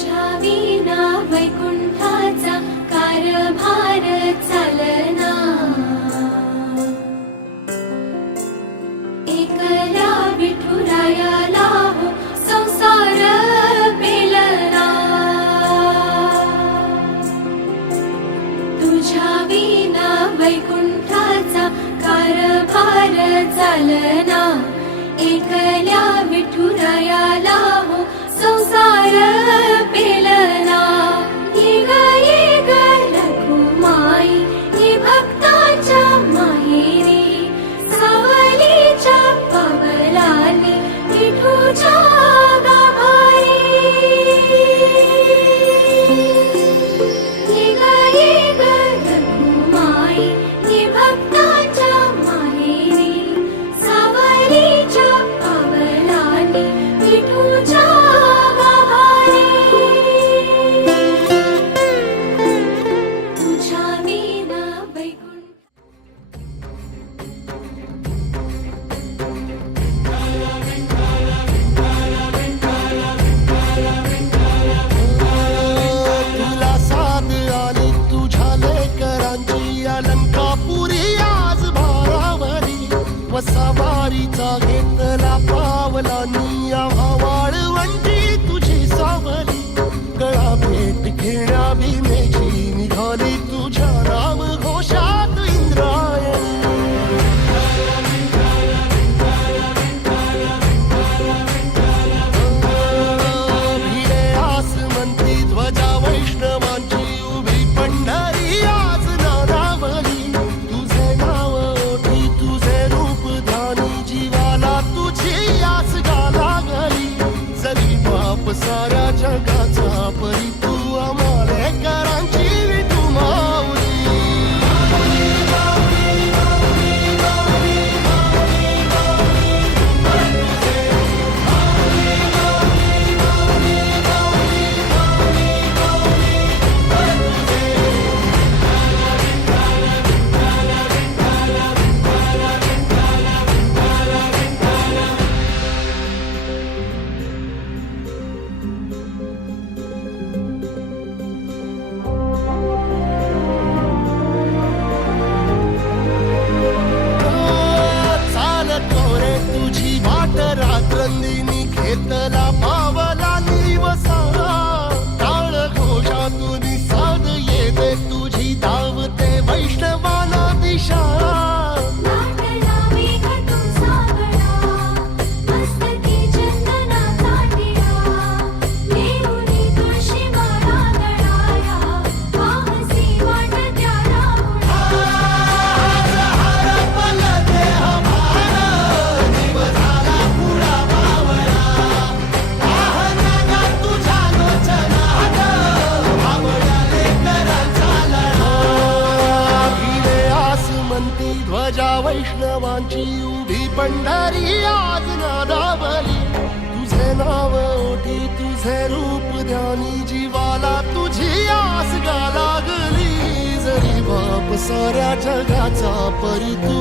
तुझ्या विना वैकुंठाचा कारभार चालना, एकल्या विठुरायाला हो संसार पेलना. तुझ्या विना वैकुंठाचा कारभार चालना, एकल्या विठुरायाला हो संसार पेलना. ये ग रघुमाई ये भक्ताच्या माहेरी, सावलीच्या पावलांनी विठूच्या गाभारी. ये ग रघुमाई ये भक्ताच्या माहेरी, सावलीच्या पावलांनी विठूच्या गाभारी. तुझ्या विना वैकुंठ तुला साथ आली तुझ्या लेकरांची, अलंकापुरी आज भारावरी. वसावारीचा घेतला पावलांनी, आम्हा वाळवंटी तुझी सावली. गळा भेट घेण्या भीमेची निघाली, तुझ्या राम घोषात इंद्रायणी. भिडे आसमंती ध्वजा वैष्णवांची, उभी पंढरी आज नारावली. तुझे नाव ओठी तुझे रूप ध्यानी, जीवाला तुझी आस गा लागली. जरी बाप साऱ्या जगाचा परी, तू आम्हालेकरांची विठू माऊली. चालतो रे तुझी वाट रात्रंदिनी, घेतला पावला निवसा. टाळ घोषातून साध येते तुझी, धावते वैष्णवाला दिशा. नाटला मेघ तुझा गळा, मस्तकी चंदनाचा टिळा. देऊनी तुळशी माळा गळाया, पाहसी वाट त्याला मुळा. भिडे आसमंती ध्वजा वैष्णवांची, उभी पंढरी आज नादावली. तुझे नाव ओठी तुझे रूप ध्यानी, जीवाला तुझी आस गा लागली. जरी बाप साऱ्या जगाचा परी, तू